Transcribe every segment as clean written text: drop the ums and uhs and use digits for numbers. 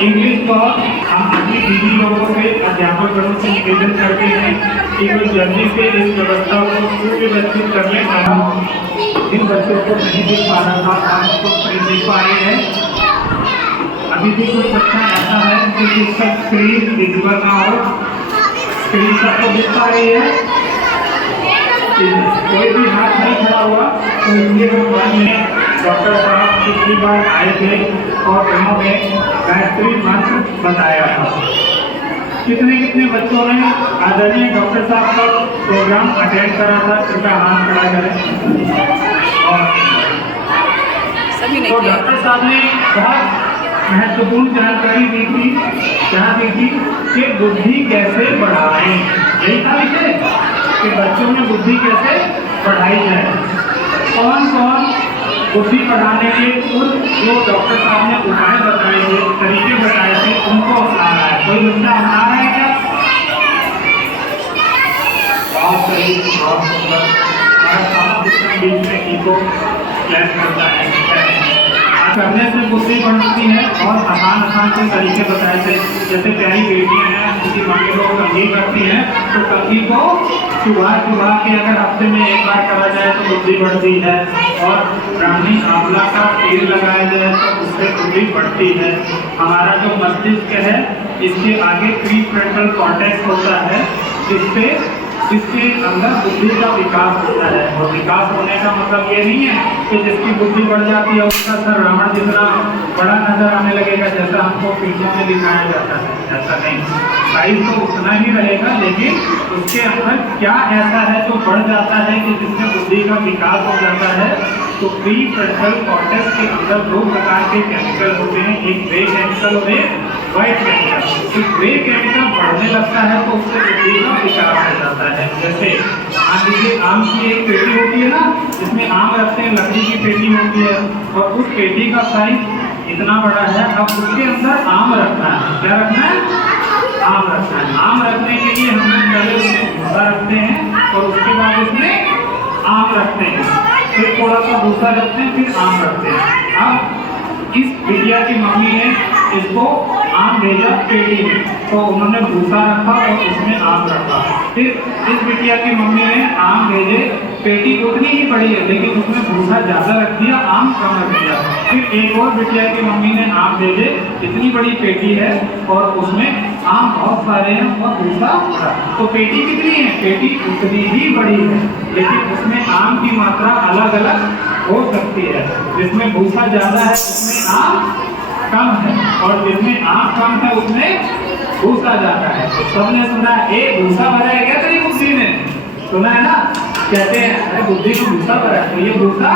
English को हम अपनी दीदी लोगों से अध्यापकों से निवेदन करते हैं कि वो जल्दी से इस व्यवस्था को सुव्यवस्थित कर लें। जिन बच्चों को नहीं दिख पा रहा था हम उसको दिख पा रहे हैं। अभी भी कुछ बच्चा ऐसा है कि जिसका स्क्रीन विजिबल ना हो, स्क्रीन सबको दिख पा रही है। कोई भी हाथ नहीं खड़ा हुआ तो इसलिए हम मान लें डॉक्टर साहब पिछली बार आए थे और उन्होंने गायत्री मंत्र बताया था। कितने बच्चों ने आदरणीय डॉक्टर साहब का प्रोग्राम अटेंड करा था? कृपया हाथ खड़ा करें। और तो डॉक्टर साहब ने बहुत महत्वपूर्ण जानकारी दी थी। क्या दी थी कि बुद्धि कैसे बढ़ाएं, यही था विषय कि बच्चों में बुद्धि कैसे बढ़ाई जाए। कौन कौन बुद्धि बढ़ाने के कुछ जो डॉक्टर साहब ने उपाय बताए थे, तरीके बताए थे, उनको अपना रहा है। कोई बच्चा अपना रहा है क्या? बहुत सही, बहुत सुंदर। हमारा सारा सिस्टम बीच में इको क्लैश करता है। करने से बुद्धि बढ़ती है और आसान से तरीके बताए थे। जैसे प्यारी बेटियां हैं, उनकी मम्मी लोग कंघी करती हैं तो कंघी को चुभा के अगर हफ्ते में एक बार करा जाए तो बुद्धि बढ़ती है। और ब्राह्मणी आंवला का तेल लगाया जाए तो उससे बुद्धि बढ़ती है। हमारा जो मस्तिष्क है इसके आगे प्रीफ्रंटल कॉर्टेक्स होता है जिसके अंदर बुद्धि का विकास होता है। और विकास होने का मतलब ये नहीं है कि जिसकी बुद्धि बढ़ जाती है उसका सर रावण जितना बड़ा नजर आने लगेगा जैसा हमको फिल्मों में दिखाया जाता है। ऐसा नहीं, साइज तो उतना ही रहेगा, लेकिन उसके अंदर क्या ऐसा है जो बढ़ जाता है कि जिसमें बुद्धि का विकास हो जाता है। तो प्रीफ्रंटल कॉर्टेक्स के अंदर दो प्रकार के केमिकल होते हैं, एक ग्रे केमिकल और एक व्हाइट केमिकल। तो ग्रे केमिकल बढ़ने लगता है तो उससे बुद्धि का विकास हो जाता है। जैसे मान लीजिए आम की एक पेटी होती है ना, जिसमें आम रखते हैं, लकड़ी की पेटी होती है और उस पेटी का साइज इतना बड़ा है। अब उसके अंदर आम रखना है। क्या रखना है? आम रखना है। आम रखने के लिए हम लोग पहले उसमें भूसा रखते हैं और उसके बाद उसमें आम रखते हैं, फिर थोड़ा सा भूसा रखते हैं, फिर आम रखते हैं। अब इस बिटिया की मम्मी ने इसको आम भेजा पेटी में, तो उन्होंने भूसा रखा और उसमें आम रखा। फिर इस बिटिया की मम्मी ने आम भेजे, पेटी उतनी ही बड़ी है लेकिन उसमें भूसा ज्यादा रख दिया, आम कम रख दिया। फिर एक और बिटिया की मम्मी ने आम भेजे, इतनी बड़ी पेटी है और उसमें आम बहुत सारे हैं और भूसा बड़ा। तो पेटी कितनी है? पेटी उतनी ही बड़ी है लेकिन उसमें आम की मात्रा अलग अलग हो सकती है। जिसमें भूसा ज्यादा है उसमें आम कम है और जिसमें आम कम है उसमें भूसा ज्यादा है। तो सबने सुना ए भूसा भरा है क्या तेरी बुद्धि में? सुना है ना? कहते हैं अरे बुद्धि में भूसा भरा है। तो ये भूसा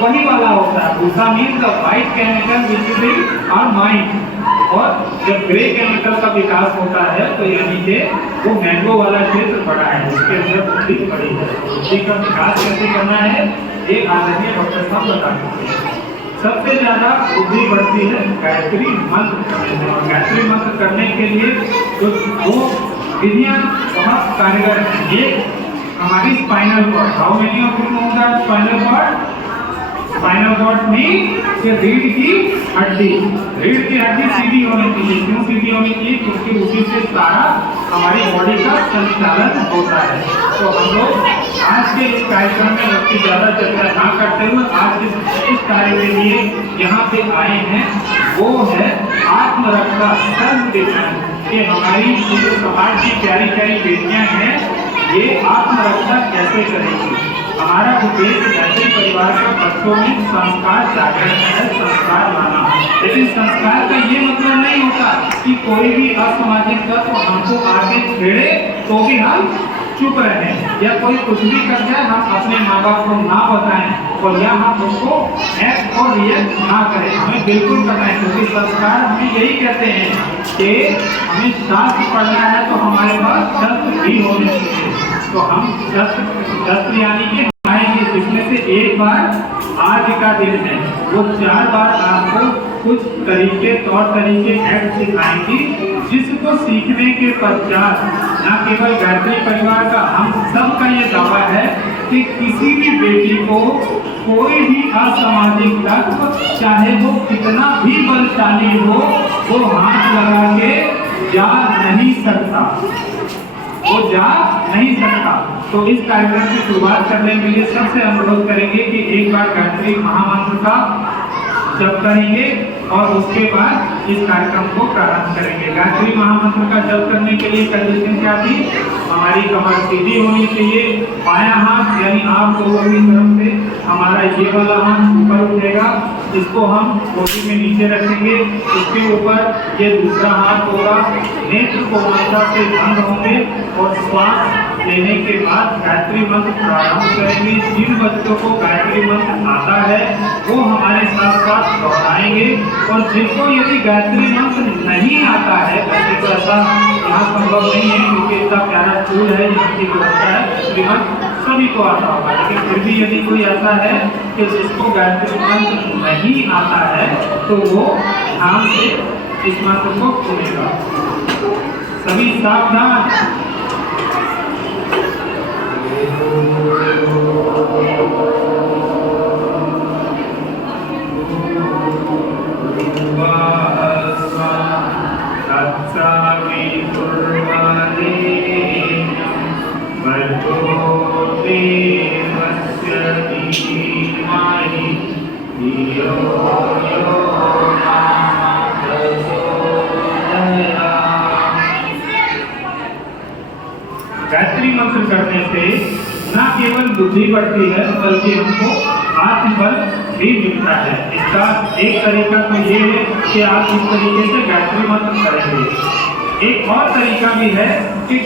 वही वाला होता है। भूसा means the white chemical which is in our mind. और जब ग्रे केमिकल का विकास होता है तो यानी कि वो मैंगो वाला क्षेत्र बड़ा है, उसके अंदर बुद्धि बड़ी है। बुद्धि का विकास कैसे करना है ये आदरणीय डॉक्टर साहब बता सकते हैं। सबसे ज्यादा बुद्धि बढ़ती है गायत्री मंत्र करने से। और गायत्री मंत्र करने के लिए जो दो विधियां बहुत कारगर हैं। ये हमारी spinal cord, how many of you know that spinal cord? Spinal cord means रीढ़ की हड्डी। रीढ़ की हड्डी सीधी होनी चाहिए। क्यों सीधी होनी चाहिए? क्योंकि उसी से सारा हमारी बॉडी का संचालन होता है। तो हम लोग आज के इस कार्यक्रम में उसकी ज्यादा चर्चा ना करते हुए आज इस कार्य के लिए यहाँ पे आए हैं, वो है आत्मरक्षा, सेल्फ डिफेंस। कि हमारी जो समाज की प्यारी प्यारी बेटियां हैं ये आत्मरक्षा कैसे करेंगी। हमारा उद्देश्य ऐसे परिवार का बच्चों में संस्कार जागरण है, संस्कार लाना। लेकिन संस्कार का ये मतलब नहीं होता कि कोई भी असामाजिक तत्व हमको आगे छेड़े तो भी हम चुप रहें, या कोई कुछ भी कर जाए हम अपने माँ बाप को ना बताएं और या हम उसको एक्ट और रिएक्ट ना करें। हमें बिल्कुल करना है, क्योंकि संस्कार हमें यही कहते हैं कि हमें शास्त्र पढ़ना है तो हमारे पास शस्त्र भी होने चाहिए। तो हम शस्त्र यानी कि जिसमें से एक बार आज का दिन है, वो 4 बार आपको कुछ तरीके तौर तरीके एक्ट सिखाएंगी, जिसको सीखने के पश्चात न केवल गायत्री परिवार का, हम सब का ये दावा है कि किसी भी बेटी को कोई भी असामाजिक तत्व चाहे वो कितना भी बलशाली हो, वो हाथ लगा के जा नहीं सकता, वो जा नहीं सकता। तो इस कार्यक्रम की शुरुआत करने के लिए सबसे अनुरोध करेंगे कि एक बार गायत्री महामंत्र का जप करेंगे और उसके बाद इस कार्यक्रम को प्रारंभ करेंगे। गायत्री महामंत्र का जप करने के लिए कंडीशन क्या थी? हमारी कमर सीधी होनी चाहिए, बायां हाथ यानी आप लोगों की तरफ से हमारा ये वाला हाथ ऊपर उठेगा, इसको हम गोदी में नीचे रखेंगे, उसके ऊपर ये दूसरा हाथ होगा, नेत्र कोमलता से बंद होंगे और श्वास लेने के बाद गायत्री मंत्र प्रारंभ करेंगे। जिन बच्चों को गायत्री मंत्र आता है वो हमारे साथ साथ दोहराएंगे, और जिनको यदि गायत्री मंत्र नहीं आता है, वैसे तो ऐसा यहाँ संभव नहीं है क्योंकि इतना प्यारा स्कूल है जिसकी व्यवस्था है, सभी को आता होगा, लेकिन फिर भी यदि कोई ऐसा है कि जिसको गायत्री मंत्र नहीं आता है तो वो ध्यान से इस मंत्र को सुनेगा। सभी सावधान। गायत्री मंत्र करने से न केवल बुद्धि बढ़ती है बल्कि हमको आत्मबल भी मिलता है। इसका एक तरीका तो ये है कि आप इस तरीके से गायत्री मंत्र करेंगे। एक और तरीका भी है कि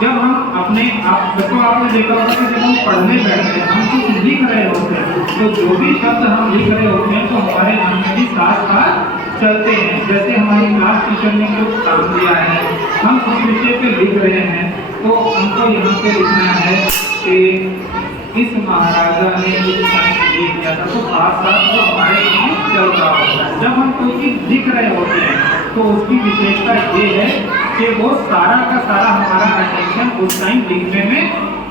जब हम अपने आप तो आपने देखा होगा कि जब हम पढ़ने बैठते हैं, हम कुछ लिख रहे होते हैं, तो जो भी शब्द हम लिख रहे होते हैं तो हमारे मन में भी साथ साथ चलते हैं। जैसे हमारी क्लास टीचर ने कुछ काम दिया है, हम उस विषय पे लिख रहे हैं, तो हमको यहाँ पे लिखना है कि इस महाराजा ने कुछ लिख दिया था, तो साथ साथ वो हमारे लिए चल रहा होता है। जब हम कोई चीज लिख रहे होते हैं तो उसकी विशेषता ये है कि वो सारा का सारा हमारा अटेंशन उस टाइम लिखने में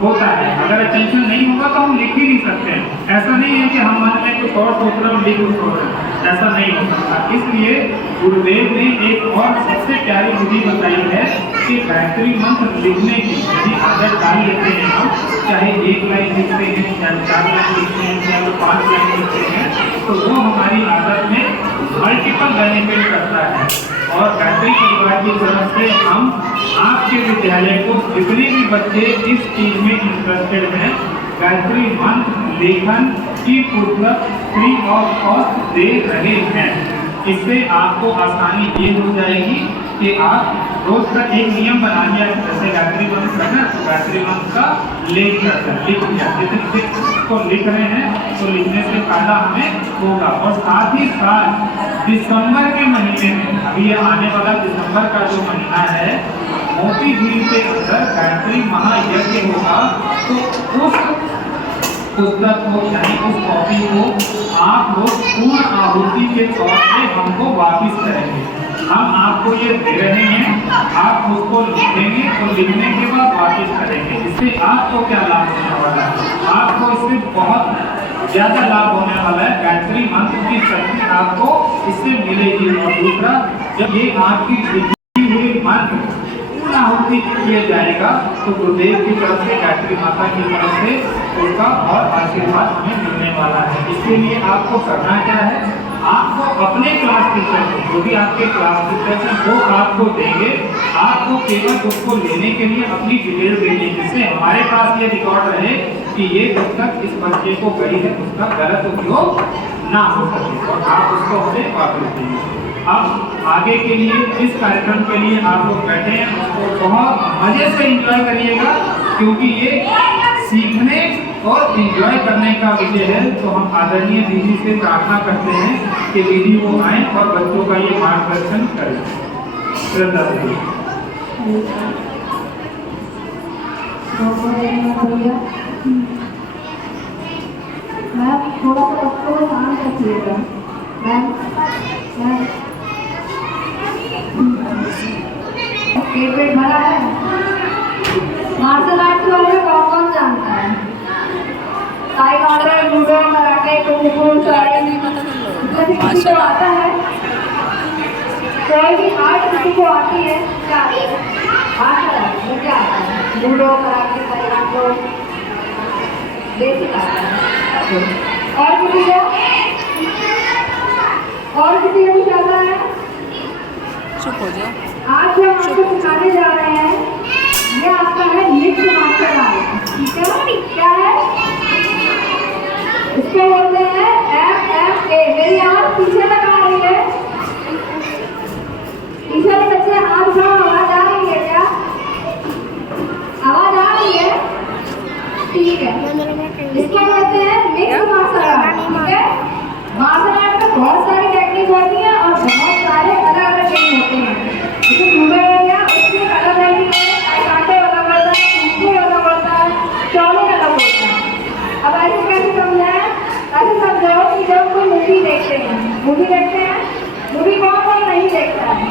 होता है। अगर अटेंशन नहीं होगा तो हम लिख ही नहीं सकते हैं। ऐसा नहीं है कि हम मन में कुछ और सोच रहे हैं लिख रहे हैं, ऐसा नहीं हो सकता। इसलिए गुरुदेव ने एक और सबसे प्यारी विधि बताई है कि गायत्री मंत्र लिखने की यदि आदत डाल लेते हैं हम, चाहे एक लाइन लिखते हैं, चाहे 4 लाइन लिखते हैं, चाहे 5 लाइन लिखते हैं, तो वो हमारी आदत में मल्टीपल बेनिफिट करता है। और गायत्री परिवार की तरफ से हम आपके विद्यालय को जितने भी बच्चे इस चीज में इंटरेस्टेड हैं, गायत्री मंत्र लेखन की पुस्तक फ्री ऑफ कॉस्ट दे रहे हैं। इससे आपको आसानी ये हो जाएगी कि आप रोज का एक नियम बना लिया, जैसे गायत्री मंत्र है ना, तो गायत्री मंत्र का लिख लिया, जैसे को लिख रहे हैं तो लिखने से फायदा हमें होगा। और साथ ही साथ दिसंबर के महीने में, अभी ये आने वाला दिसंबर का जो महीना है, मोती झील के अंदर गायत्री महायज्ञ होगा, तो उस पुस्तक को यानी उस कॉपी को आप लोग पूर्ण आहुति के तौर पे हमको वापस करेंगे। हम आपको ये दे रहे हैं, आप उसको लिखेंगे और लिखने के बाद वापस करेंगे। इससे आपको क्या लाभ होने वाला है? आपको इससे बहुत ज्यादा लाभ होने वाला है। गायत्री मंत्र की शक्ति आपको इससे मिलेगी। और दूसरा, जब ये आपकी लिखी हुई मंत्र पूर्ण आहुति किया जाएगा तो गुरुदेव की तरफ से, गायत्री माता की तरफ से उसका और आशीर्वाद हमें मिलने वाला है। इसके लिए आपको करना क्या है? आपको अपने क्लास टीचर को, जो भी आपके क्लास टीचर हैं वो आपको देंगे, आपको केवल उसको लेने के लिए अपनी डिटेल देनी, जिससे हमारे पास ये रिकॉर्ड रहे कि ये पुस्तक इस बच्चे को गई है, उसका गलत उपयोग ना हो सके और आप उसको हमें वापस देंगे। अब आगे के लिए इस कार्यक्रम के लिए आप लोग बैठे हैं, उसको बहुत मजे से एंजॉय करिएगा, क्योंकि ये सीखने और एंजॉय करने का विषय है। तो हम आदरणीय दीदी से प्रार्थना करते हैं कि दीदी वो आए और बच्चों का ये मार्गदर्शन करें। श्रद्धा दीदी। मैम थोड़ा सा बच्चों को शांत रखिएगा। मैम पेट भरा है। मार्शल आर्ट के बारे में कौन कौन जानता है? ताइक्वांडो, जूडो, कराटे, जैसे किसी को आता है, कोई भी आर्ट किसी को आती है, क्या आर्ट क्या आता है, लूडो कराटे ताइक्वांडो बेसिक आता है। और किसी को कुछ आता है? चुप हो जाओ। आज जो हम आपको सिखाने जा रहे हैं, ये आपका है नृत्य मास्टर आर्ट। ठीक है, क्या है? इसको बोलते हैं FFA। मेरी आवाज पीछे तक आ रही है? पीछे के बच्चे हाथ उठाओ, आवाज आ रही है क्या? आवाज आ रही है? ठीक है, इसको बोलते हैं मिक्स मार्शल आर्ट। ठीक है, मार्शल आर्ट में बहुत सारी टेक्निक होती है और बहुत सारे अलग अलग गेम होते हैं। जैसे जूडो हो गया, उसकी अलग टेक्निक है, ताइक्वांडो अलग होता है, कुंफू अलग होता है, चाउमिन अलग होता है। अब ऐसे कैसे समझाएं? ऐसे समझाओ कि जब कोई मूवी देखते हैं, मूवी कौन नहीं देखता है?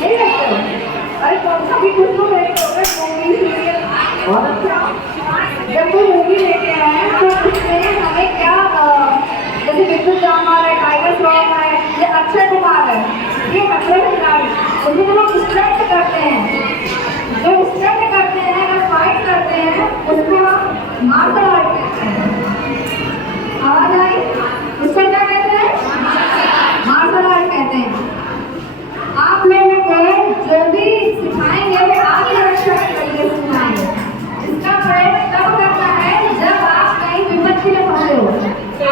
नहीं देखते हो? अरे कौन सा भी कुछ तो देखते हो, मूवी सीरियल बहुत अच्छा। जब कोई मूवी देखते हैं तो उसमें हमें क्या, जैसे विद्युत जामवाल है, टाइगर श्रॉफ है, ये अक्षय कुमार है, ये खतरे के खिलाड़ी, उनमें जो लोग स्टंट करते हैं, अगर फाइट करते हैं, उसको हम मार्शल आर्ट कहते हैं। आवाज आई? उसको क्या कहते हैं? मार्शल आर्ट कहते हैं। आप लोगों को जो भी सिखाएंगे वो आत्मरक्षा के तरीके से सिखाएंगे। इसका प्रयोग तब करना है जब आप कहीं विपत्ति में फंसे हो।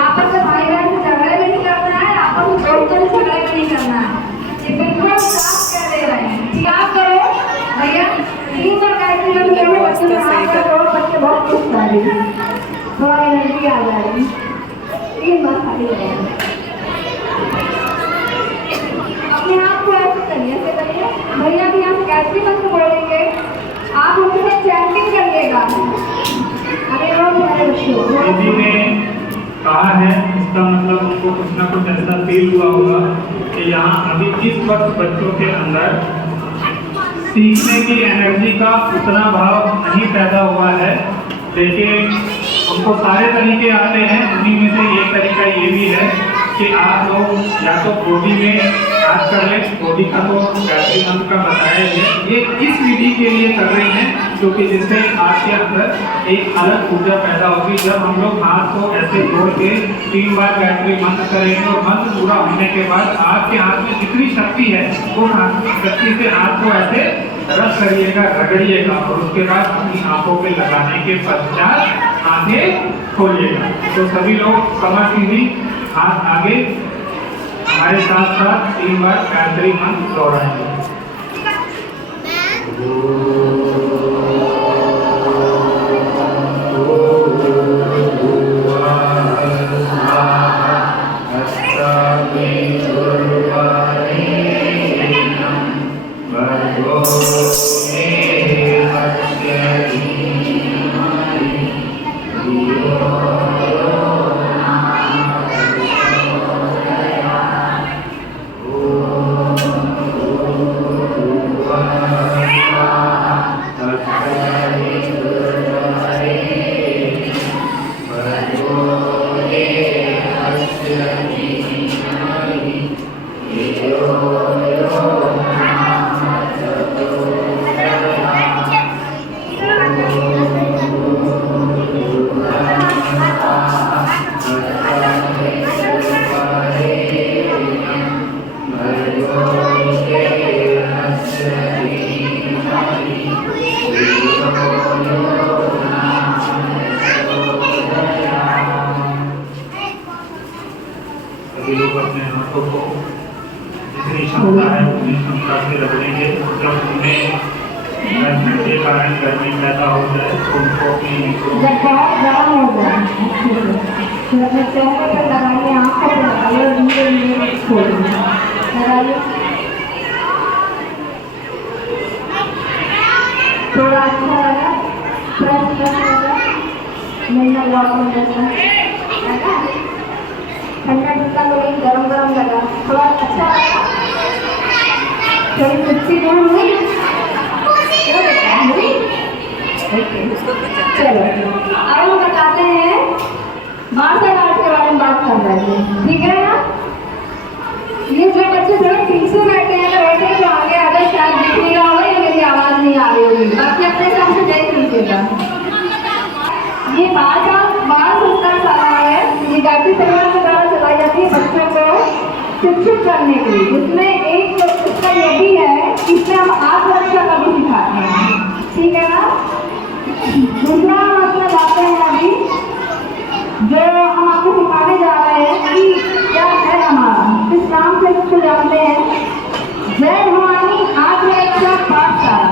आपस में भाई बहन से झगड़े में नहीं करना है, आपस में दोस्तों से झगड़े में नहीं करना है। ये बिल्कुल साफ कह दे रहे हैं। क्या करो भैया, 3 बार कहते हैं कि बच्चे में हाथ करो, बच्चे बहुत खुश हो जाएंगे, थोड़ा एनर्जी आ जाएगी। 3 बार खाली रहेगा। अपने आप को ऐसे करिए, भैया भी यहाँ से कैसे मंत्र बोलेंगे, आप उनके साथ चैंटिंग करिएगा। अरे वो प्यारे बच्चों, हिंदी में कहा है, इसका मतलब उनको कुछ ना कुछ ऐसा फील हुआ होगा कि यहाँ अभी इस वक्त बच्चों के अंदर सीखने की एनर्जी का उतना भाव नहीं पैदा हुआ है। लेकिन उनको सारे तरीके आते हैं, उन्हीं में से एक तरीका ये भी है कि आप लोग या तो बॉडी में हाथ कर लें। बॉडी का तो गायत्री मंत्र का बताया है, ये इस विधि के लिए कर रही हैं क्योंकि जिससे आपके अंदर एक अलग ऊर्जा पैदा होगी। जब हम लोग हाथ को ऐसे जोड़ के 3 बार गायत्री मंत्र करेंगे और मंत्र पूरा होने के बाद आपके हाथ में जितनी शक्ति है वो शक्ति से हाथ को ऐसे रब करिएगा, रगड़िएगा और उसके बाद अपनी आंखों पे लगाने के पश्चात आंखें खोलिएगा। तो सभी लोग कमर सीधी, हाथ आगे, हमारे साथ साथ 3 बार गायत्री मंत्र दोहराएंगे। सभी लोग अपने हाथों को जितनी क्षमता है उतनी क्षमता से रगड़ेंगे। जब उन्हें के कारण गर्मी पैदा हो जाए तो उनको जब बहुत गर्म हो जाए तो अपने चेहरे पर लगाइए, आँखों पर लगाइए और धीरे धीरे छोड़िए, लगाइए। थोड़ा अच्छा लगा, फ्रेश लगा, नहीं लॉक जैसा लगा, ठंडा ठंडा तो नहीं, गरम गरम लगा, थोड़ा अच्छा लगा। थोड़ी कुर्सी दूर हुई, चलो अब हम बताते हैं मार्शल आर्ट के बारे में बात कर रहे थे, ठीक है ना। ये जो बच्चे थोड़े ठीक से बैठे हैं तो बैठे जो आगे अगर शायद दिख नहीं रहा होगा या मेरी आवाज नहीं आ रही होगी, बाकी अपने हिसाब से देख लीजिएगा। ये बाल संस्कार है, ये गायत्री परिवार के द्वारा चलाई जाती है बच्चों को शिक्षित करने के लिए, जिसमें एक इसका ये भी है कि इसमें हम आत्मरक्षा का भी सिखाते हैं, ठीक है ना। दूसरा हम अपना जाते हैं अभी जो हम आपको सिखाने जा रहे हैं कि क्या है हमारा, किस नाम से इसको जानते हैं, जय भवानी आत्मरक्षा पाठशाला।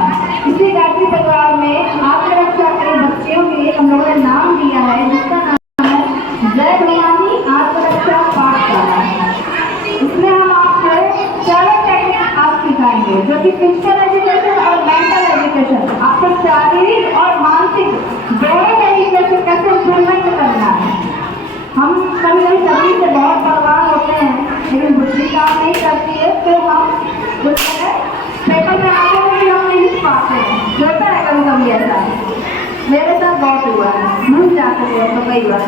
इसी गायत्री परिवार में आत्मरक्षा के बच्चियों के लिए हम लोगों ने नाम दिया है, जिसका नाम है जय भवानी आत्मरक्षा पाठशाला। इसमें हम आपको चारों टेक्निक आप सिखाएंगे, जो कि फिजिकल एजुकेशन और मेंटल एजुकेशन, आपको शारीरिक और मानसिक दोनों तरीके से कैसे इम्प्रूवमेंट करना है। हम कभी कभी शरीर से बहुत बलवान होते हैं लेकिन बुद्धि काम नहीं करती है, तो हम पेपर में आते हैं कि हम नहीं लिख पाते हैं, होता है कभी कभी ऐसा। मेरे साथ बहुत हुआ है, भूल जाते हैं तो कई बार।